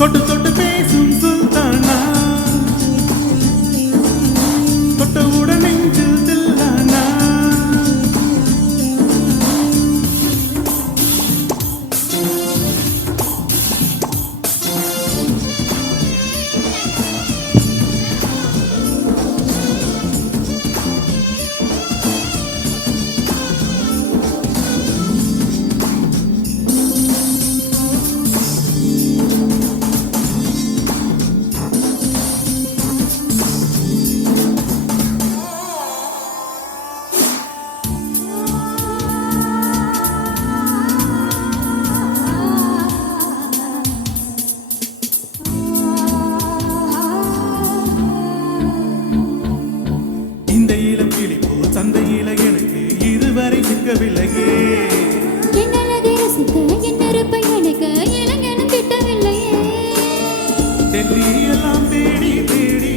தொட்டு தொட்டு பேசும் சுல்தானா, தொட்டவுடன் நெஞ்சில் தில்லானா. இந்த இளம் கிளிப்போ சந்தையில எனக்கு இதுவரை சிக்கவில்லையே. என்னழகை ரசிக்க என்னருப்பை எனக்கு இளைஞனும் கிட்டவில்லையே. டெல்லியெல்லாம் தேடி தேடி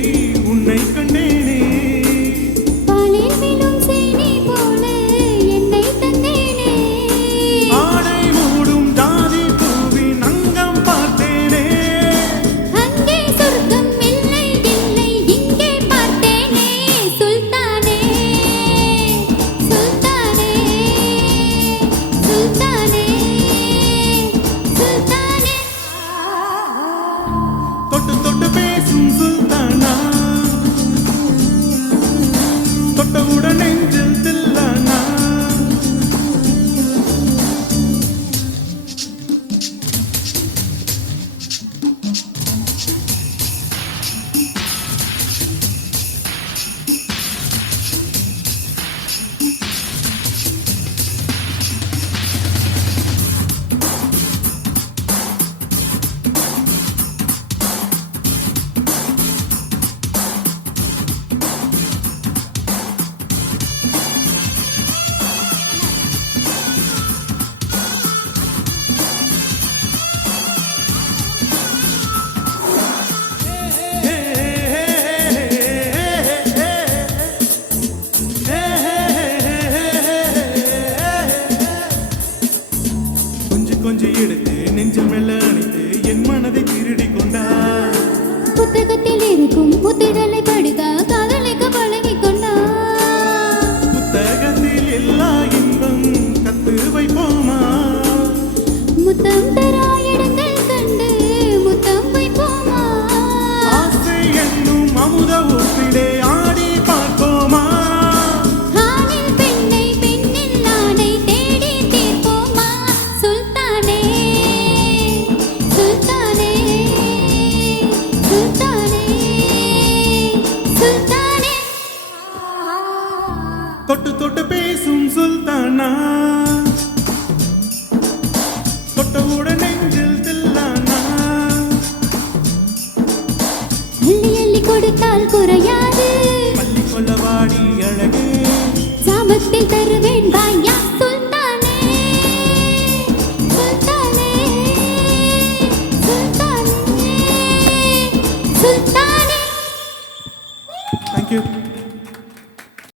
உன்னை கண்டேனே. பாலில் விழும் சேனை போல என்னை தந்தேனே. ஆடை மூடும் ஜாதி பூவின் அங்கம் பார்த்தேனே. அங்கே சொர்க்கம் இல்லை இல்லை இங்கே பார்த்தேனே. சுல்தானே சுல்தானே சுல்தானே சுல்தானே. தொட்டு தொட்டு பேசும் சுல்தானா, தொட்டவுடன் நெஞ்சில் தில்லானா. கொஞ்சம் எடுத்து நெஞ்சில் மெல்ல அணைத்து என் மனதை திருடி கொண்டார். புத்தகத்தில் இருக்கும் புத்திரலை படித்தா காதலிக்க பழகி கொண்டா. புத்தகத்தில் எல்லா இன்பம் கத்து வைப்போமா. முத்தம் தரா இடங்கள் கண்டு முத்தம் வைப்போமா. ஆசை என்னும் அமுத ஊற்றிலே ஆடி பார்ப்போமா. ஆணில் பெண்ணை பெண்ணில் ஆணை தேடி தீர்ப்போமா. சுல்தானே சுல்தானே சுல்தானே சுல்தானே. தொட்டு தொட்டு பேசும் சுல்தானா, தொட்டவுடன் நெஞ்சில் தில்லானா. அள்ளி அள்ளி கொடுத்தால் குறையாது. பள்ளி கொள்ளவாடி அழகே, சாபத்தில் தருவேன் வாயா.